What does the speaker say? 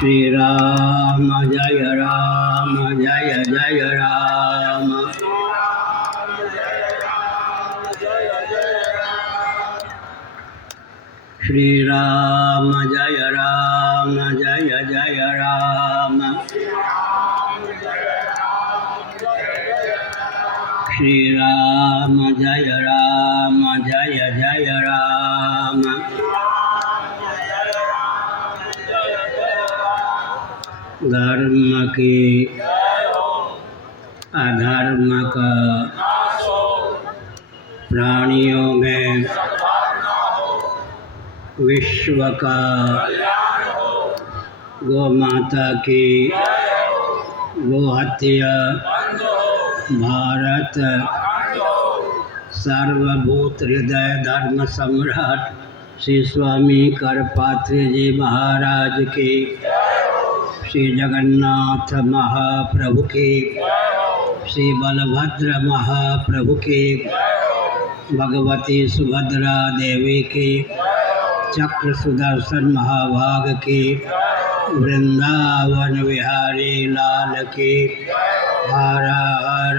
श्री राम जय राम जय जय राम। श्री राम जय राम जय जय राम। श्री राम जय राम जय जय राम। धर्म की अधर्म का प्राणियों में विश्व का गौ माता की गोहत्या भारत सर्वभूत हृदय धर्म सम्राट श्री स्वामी करपात्री जी महाराज की, श्री जगन्नाथ महाप्रभु की, श्री बलभद्र महाप्रभु की, भगवती सुभद्रा देवी की, चक्र सुदर्शन महाभाग की, वृंदावन विहारी लाल की। हर हर